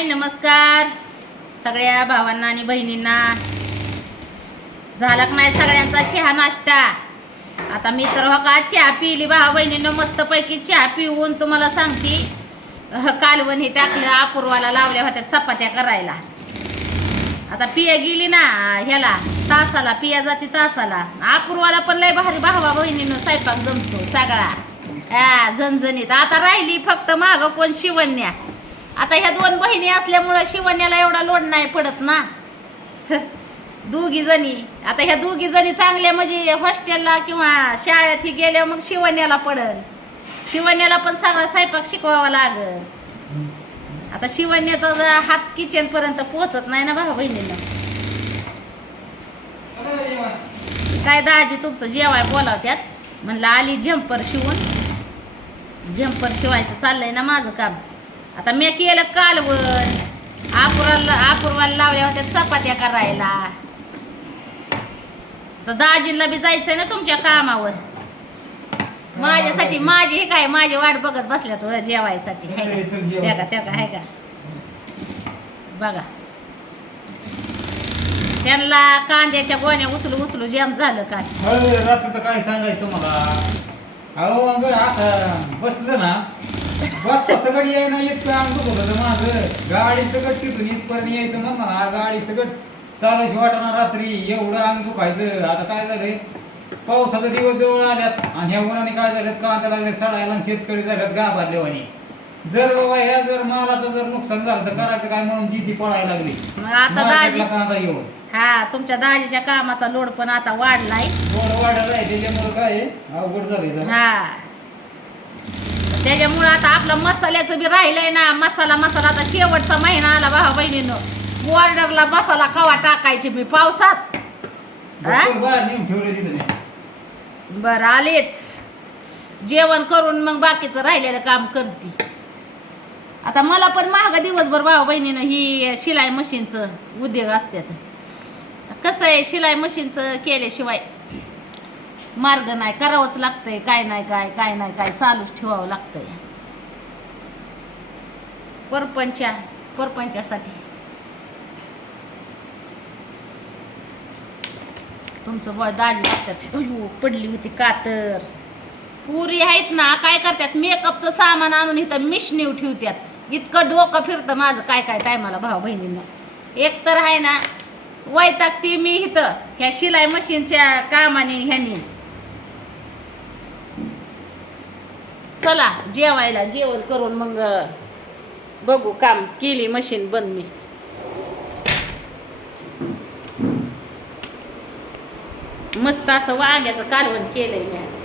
हाय नमस्कार. सगळ्या भावांना आणि बहिणींना. झाला का नाही सगळ्यांचा चहा नाश्ता? आता मी तर हो का चहा पिली भावा बहिणीनं मस्तपैकी चहा पिऊन तुम्हाला सांगते. कालवण हे टाकलं अपूर्वाला लावल्या होत्या चपात्या करायला. आता पिया गेली ना ह्याला तासाला पिया जाते तासाला. अपूर्वाला पण लय भारी भावा बहिणीनं स्वयंपाक जमतो सगळा. हा झणझणीत. आता राहिली फक्त माग कोण शिवण्या. आता ह्या दोन बहिणी असल्यामुळं शिवण्याला एवढा लोड नाही पडत ना. दोघी जणी. आता ह्या दोघी जणी चांगल्या म्हणजे हॉस्टेलला किंवा शाळेत ही गेल्या मग शिवण्याला पडल. शिवण्याला पण सगळा स्वयंपाक शिकवावा लागल. आता शिवण्याचा हात किचन पर्यंत पोहोचत नाही ना भाऊ बहिणींना. काय दाजी तुमचं जेवाय बोलावत्यात? म्हणलं आली झंपर शिवून. झंपर शिवायचं चाललंय ना माझं काम. आता मी केलं कालवण. आपुराला आपूर्वाला लावल्या होत्या चपात्या करायला. तर दाजींना बी जायचंय ना तुमच्या कामावर. माझ्यासाठी माझी हे काय माझी वाट बघत बसल्या तो जेवायसाठी. हाय का? त्या का त्या का हाय का? बघा. त्यांना कांद्याच्या गोण्या उचलू उचलू जेम झालं काय अरे रात्री तर काय सांगायचं तुम्हाला? अहो अंग आता बसलं ना. बस सगळं याय ना इतकं अंग होतं माझं गाडी सगळं तिथून इथपर्यंत यायचं मग ना गाडी सगळं चालायची वाटणार रात्री. एवढं अंग दुखायचं. आता काय झालंय? पावसाचा दिवस जवळ आल्यात. आणि ह्या उन्हाने काय झाल्यात कांदा लागले सडायला शेतकरी झाल्यात गाभारले वाणी जर बाबा ह्या जर मालाचं जर नुकसान झालं तर करायचं काय म्हणून जी ती पळायला लागली? मग आता दाजी मार्केटला कांदा येऊन. हा तुमच्या दाजीच्या कामाचा लोड पण आता वाढलाय. गोड आहे त्याच्यामुळे काय आहे? अवघड जरा. हा. त्याच्यामुळं आता आपलं मसाल्याचं बी राहिलंय ना. मसाला मसाला आता शेवटचा महिना आला भावा बहिणीनं. बॉर्डरला मसाला कवा टाकायची मी पावसात? हा? बसून बाहेर नेऊन ठेवलं तिथं मी. बरं आलेच. जेवण करून मग बाकीचं राहिलेलं काम करते. आता मला पण महाग दिवसभर भावा बहिणीनं ही शिलाई मशीनचं उद्योग असतात कसं आहे शिलाई मशीनचं केल्याशिवाय मार्ग नाही करावंच लागतंय काय नाही काय काय नाही काय चालूच ठेवावं लागतंय. परपंचा परपंचासाठी. तुमचं बॉय दाजी लागतात. पडली होती कातर. पुरी आहेत ना काय करतात? मेकअपचं सामान आणून इथं मिशनीव ठेवतात इतकं डोकं फिरतं माझं काय काय टायमाला भाऊ बहिणींना. एक तर आहे ना वैतागती मी इथं ह्या शिलाई मशीनच्या कामाने ह्यानी. चला जेवायला जेवण करून मग बघू काम केली मशीन बंद मी. मस्त असं वांग्याचं कालवण केलंय मी आज.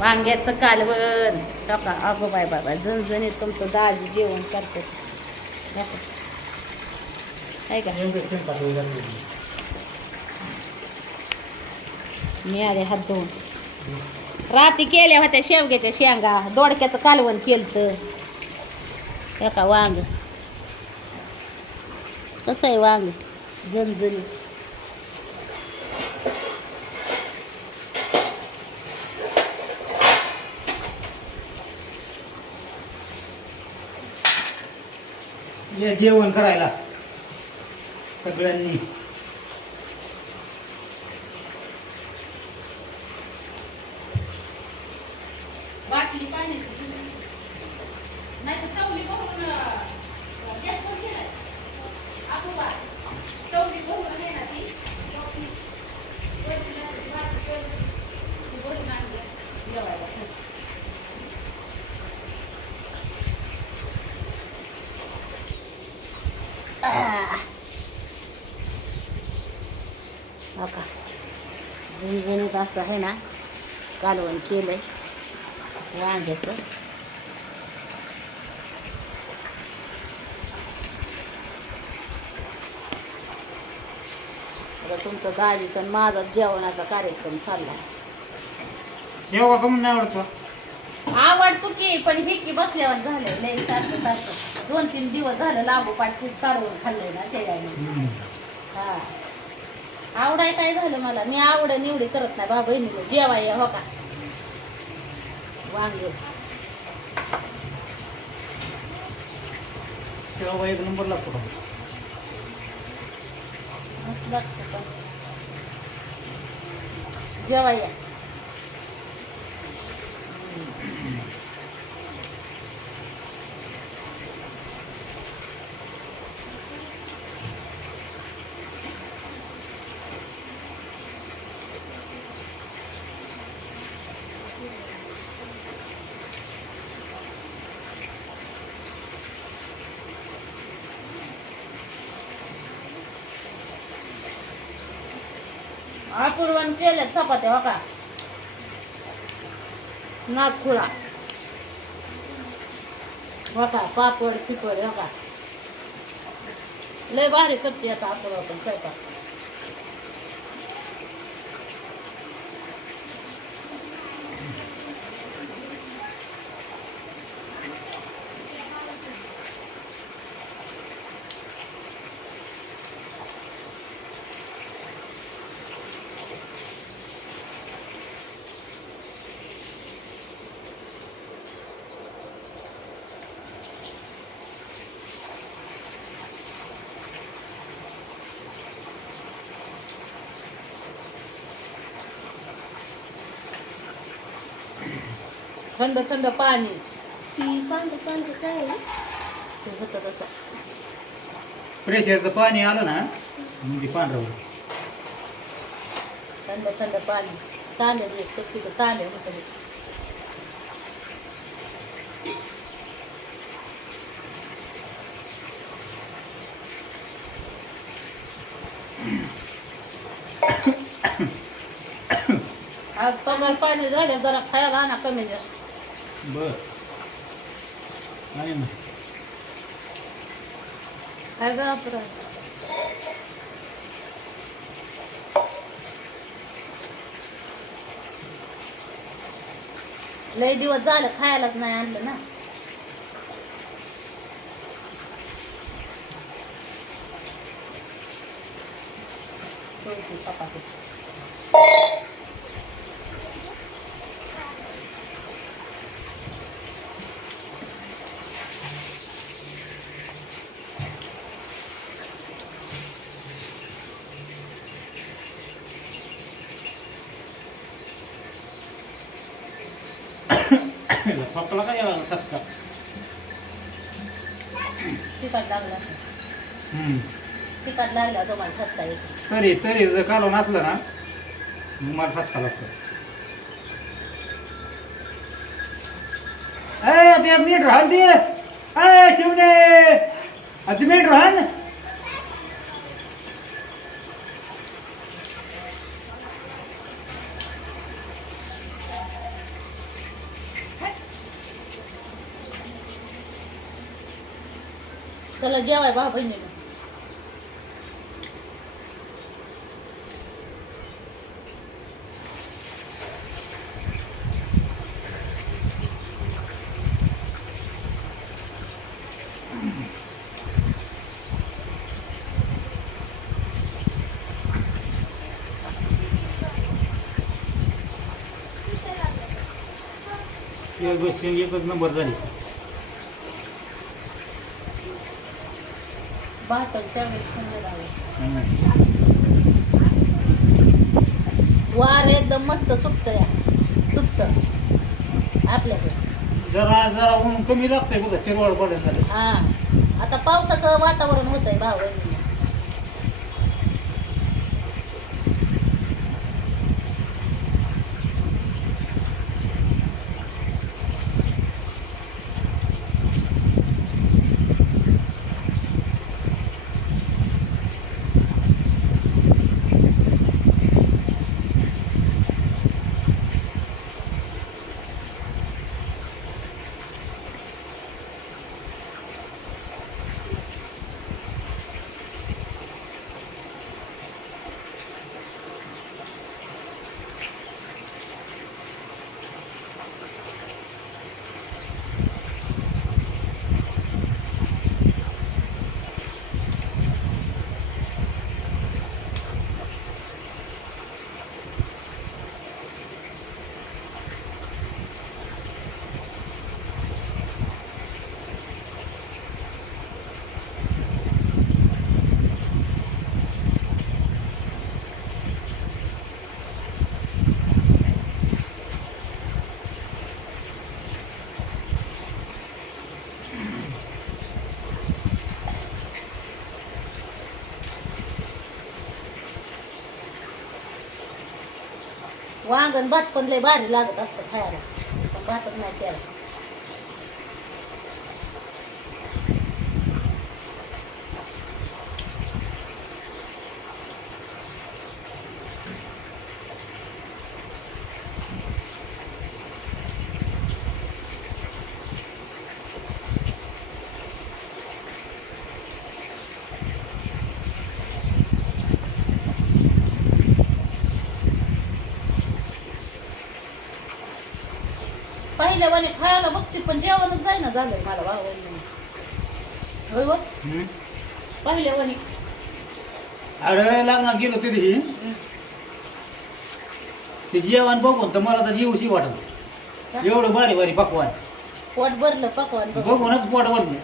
वांग्याचं कालवण. टाका. अगो बाय बाबा जणजणीत तुमचं दाजी जेवण. आहे का. मी आले हात धुवून. राती केल्या होत्या शेवग्याच्या शेंगा. दोडक्याचं कालवण केलतं. एका वांग कसं आहे वांग? जणजणी जेवण करायला सगळ्यांनी बाटली पाण्याची नाही तर तवली बघून गॅस पण केलाय आजोबा तवली बघून आहे ना ती बाटली. वरची लागली, बाटली वरची. ती वरून आणली. जेवायला चल. आह. हो का झणझणीत असं आहे ना कालवण केलंय वांग्याचं आता तुमचं दाजीचा माझा जेवणाचा कार्यक्रम चाललाय जेव्हा कमी नाही आवडतो आवडतो की पण भिक्की बसल्यावर झालंय लय सारखं सारखं दोन तीन दिवस झालं लागू पाठीच काढून खाल्लंय ना ते हा आवडाय काय झालं मला? मी आवड निवडी करत नाही बाबा बहिणीला. जेवाय हो का? वांगे. एक नंबर लागतो का? मस्त लागतं पण. जेवा या. केल्या चपात्या हो का नागखुळा हो का पापड पिपड हो का लय भारी करते आता थंड थंड पाणी. ती पांढरं पांढरं काय आहे? ते होतं तसं. प्रेशरचं पाणी आलं ना म्हणजे पांढरं. होतं. थंड थंड पाणी. तांबे दे तिथं तांबे होतं आज पगार पाणी झालं जरा खायला आणा कमी जास्त. बर आणि ना काय ग अपुरा? लय दिवस झालं खायलाच नाही आणलं ना चपाती. पप्पाला काय ठसका तिखट लागला हम्म. ठसका येतो तरी तरी जर कालवून असलं ना मग मला ठसका लागतो. ए ते मीठ राहून दे. ए शिवने आ, ते मीठ राहून. चला जेवाय बा बहिणीनं गोष्ट एकच नंबर झाली. शेंगा. वार एकदम मस्त सुटत या सुटत. आपल्याकडे. जरा जरा ऊन कमी लागतंय बघा शिरवाळ पडेल झालं हा. आता पावसाचं वातावरण होत आहे वांगण भात पण लय भारी लागत असतं खायला. पण भातच नाही केला. पहिल्या वाणी खायला बघते पण जेवणच जाईना झालंय मला भाऊ होय बघ. हम्म. पहिल्या वाणी अरे लग्नात गेलो ते दिवशी ते जेवण बघून तर मला तर येऊशी वाटत एवढं भारी भारी पकवान. पोट भरलं पकवान बघ. बघूनच पोट भरलं.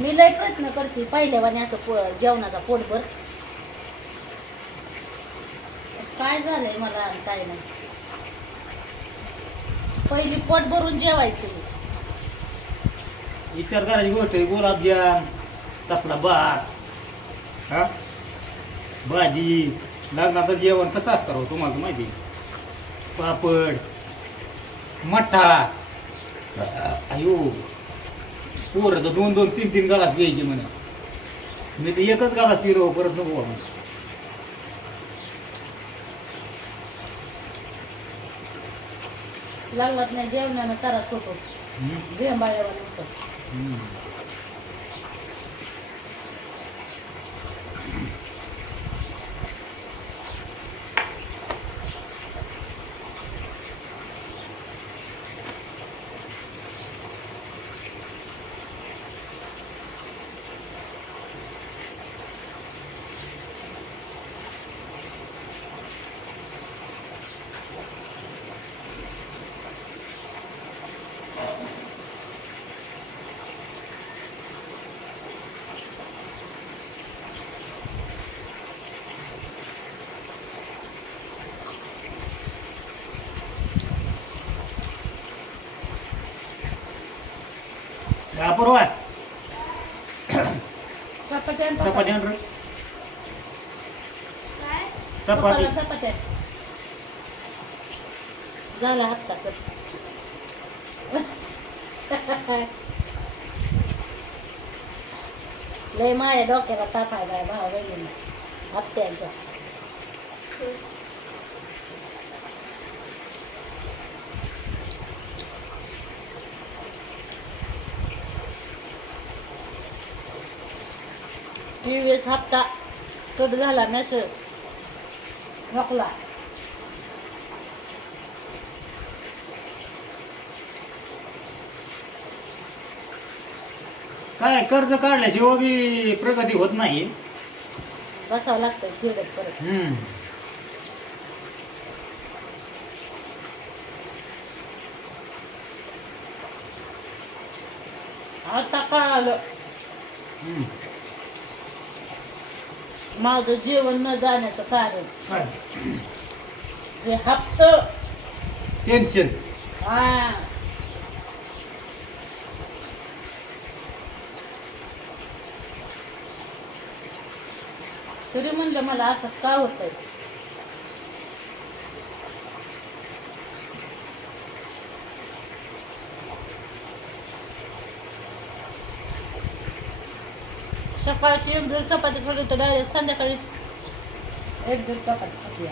मी लय प्रयत्न करते पहिल्या वाणी असं पो- जेवणाचा पोटभर. काय झालंय मला काय नाही. पहिली पोट भरून जेवायची. विचार करायची गोष्ट आहे गुलाबजाम तसला भात हा? भाजी लग्नाचं जेवण कसं असतं राव तुम्हाला माहिती आहे. पापड मठा अयो पोरं तर दोन दोन तीन तीन गलास घ्यायचे म्हणे. मी तर एकच गलास पिलो परत नको बाबा. लागलात नाही जेवणानं त्रास होतो हम्म. हा, परवा चपात्या आणि चपाती पकोडे. आण रे. चपाती पप्पाला चपात्या झाला हप्ताच लय माझ्या डोक्याला ताप आहे बाय भाऊ बहिणींना हप्त्यांच्या टीव्हीएस हप्ता कट झाला मेसेज रकला काय कर्ज काढल्याशिवाय बी प्रगती होत नाही. बसावं लागतं फिरत परत. हम्म. आता कळालं. हम्म. माझं जेवण न जाण्याचं कारण. काय? हे हप्त. टेन्शन हा. तरी म्हणलं मला असं का होतंय? सकाळची एक दीड चपाती खाली तर डायरेक्ट संध्याकाळी एक दीड चपाती खाल्ली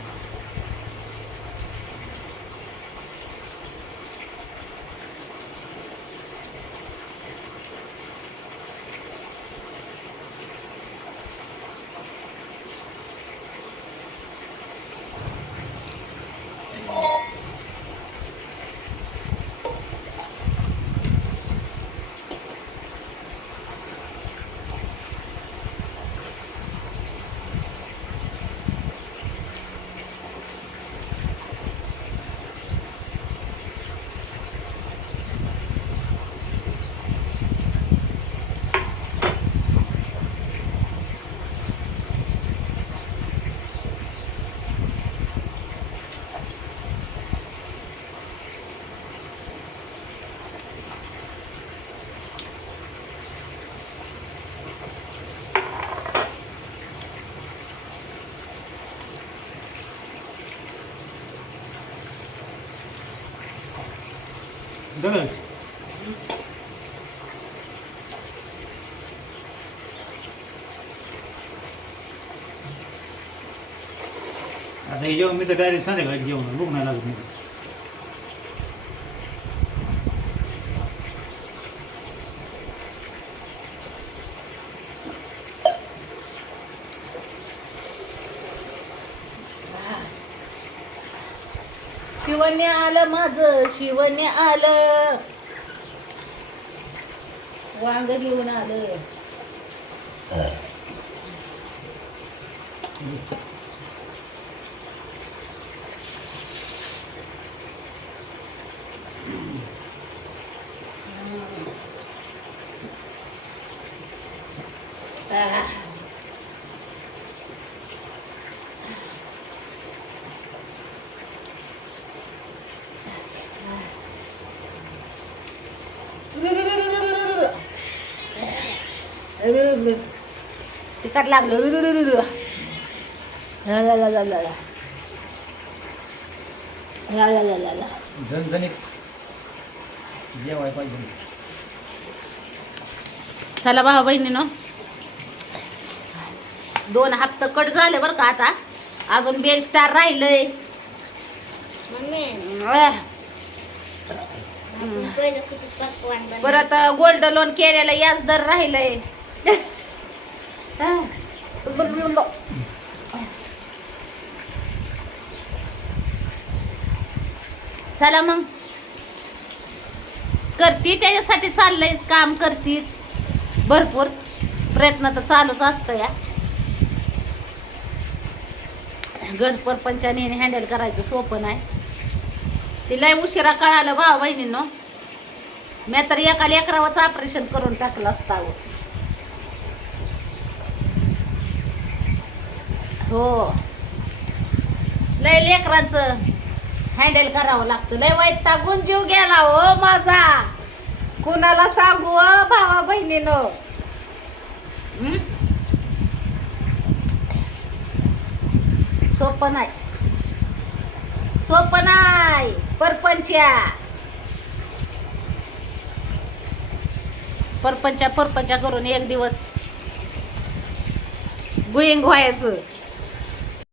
दगड आता हे जेवण मी तर डायरेक्ट संध्याकाळी जेवण भूक नाही लागत नाही शिवण्य आलं माझं शिवण्य आलं. वांग घेऊन आलं. तिखट लागलं. चला भाऊ बहिणीनो. दोन हप्ते कट झाले बरं का आता. अजून बेल स्टार राहिलंय. परत गोल्ड लोन केलेलं याच दर राहिलंय. चला मग. करती त्याच्यासाठी चाललंयच काम करतीच भरपूर प्रयत्न तर चालूच असतं या. घर परपंचाने हँडल करायचं सोपं नाही. तिला उशिरा कळालं भाऊ बहिणींनो मी तर एका लेकरावरच ऑपरेशन करून टाकलं असतावं हो. लय लेकरांचं हँडल करावं लागतं. लय वाईट टाकून जीव गेला हो माझा. कुणाला सांगू हो भावा बहिणीनो? सोपं नाही. सोपं नाही. परपंच्या. परपंचा परपंचा करून एक दिवस गुईंग व्हायचं.